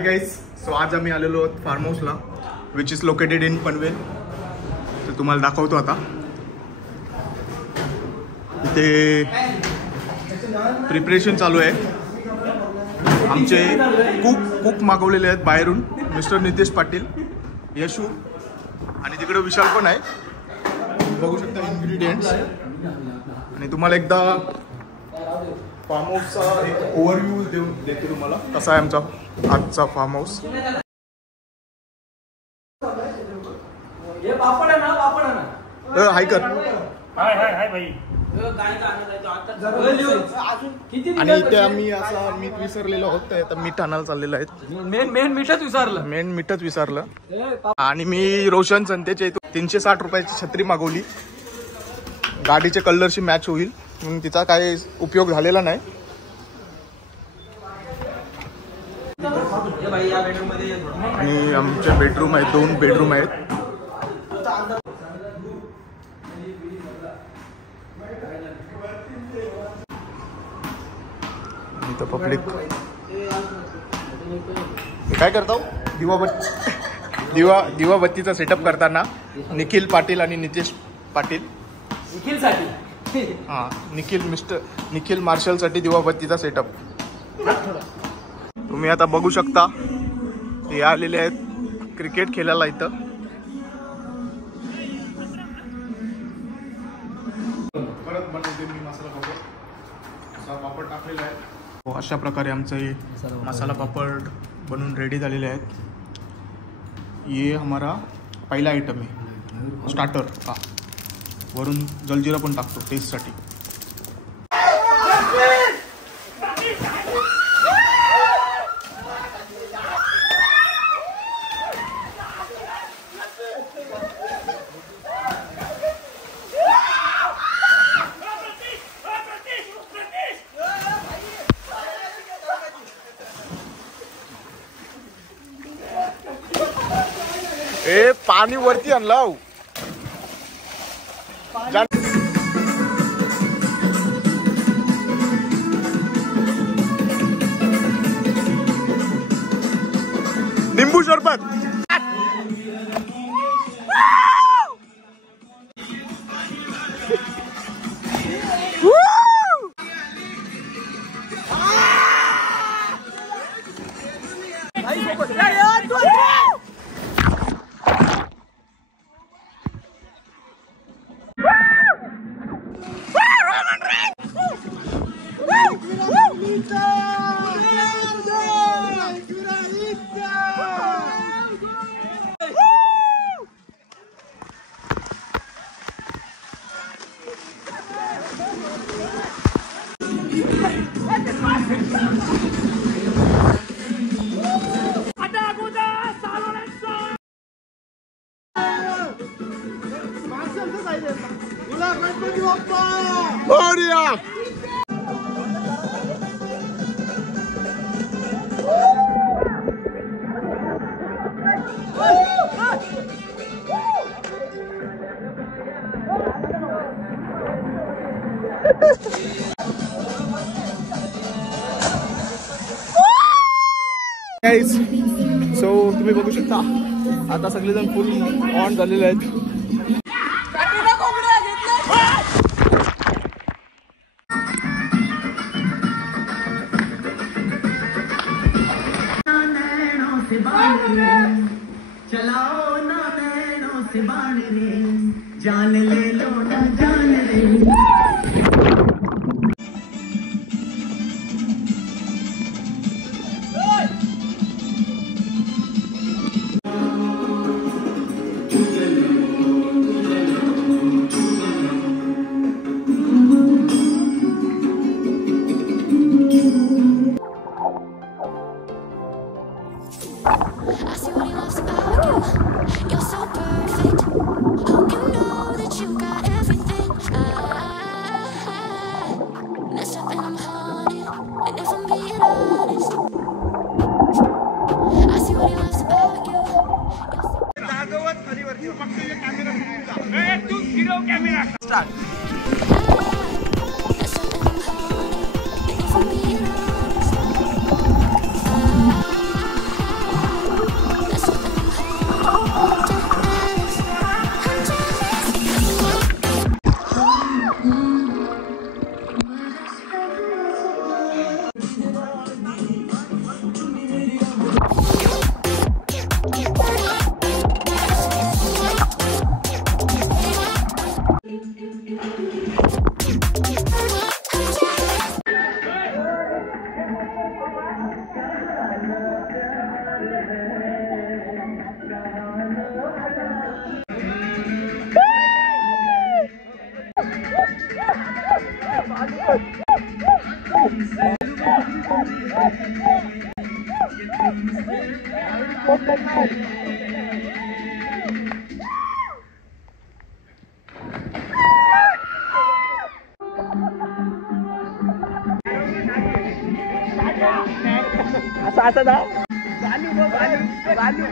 Guys, so आज आम्ही आलेलो आहोत फार्म हाऊसला, which is located in Panvel. तर तुम्हाला दाखवतो आता. इथे प्रिपरेशन चालू आहे. आमचे कुक मागवलेले आहेत बाहेरून, मिस्टर नितेश पाटील, यशू, आणि तिकडे विशाल पण आहे. बघू शकता इन्ग्रेडियंट्स. आणि तुम्हाला एकदा फार्म हाऊसचा एक ओव्हरव्ह्यू देतो तुम्हाला, कसा आहे आमचा आजचा फार्म हाऊस. हाय कर. आणि इथे आम्ही असा मीठ विसरलेलो आहोत, आता मीठ आणायला चाललेलं आहे. मेन मीठच विसरलं. आणि मी रोशन संतेच्या इथून 360 रुपयाची छत्री मागवली, गाडीच्या कलरशी मॅच होईल म्हणून. तिचा काही उपयोग झालेला नाही. आणि आमचे बेडरूम आहेत, 2 बेडरूम आहेत. इथं पब्लिक काय करतो, दिवाबत्तीचा सेटअप करताना निखिल पाटील आणि नितेश पाटील. हां, निखिल मार्शलसाठी दिवाबत्तीचा सेटअप. तुम्ही आता बघू शकता, हे आलेले आहेत क्रिकेट खेळायला इथं. परत बनवते मी मसाला पापड टाकलेला आहे. अशा प्रकारे आमचं हे मसाला पापड बनून रेडी झालेले आहेत. ये हमारा पहिला आइटम आहे, स्टार्टर. हा, वरून जलजिरा पण टाकतो टेस्टसाठी. ए, पाणी वरती आणलं. निंबू सरबत. गाइस, सो तुम्ही बघू शकता आता सगळेजण फुल ऑन झालेले आहेत. चलाओ ना नैनों से बाण रे, जान ले लो ना जान रे. I see what he loves about you. You're so perfect. Hope you know that you got असं असं दा बालू बालू बालू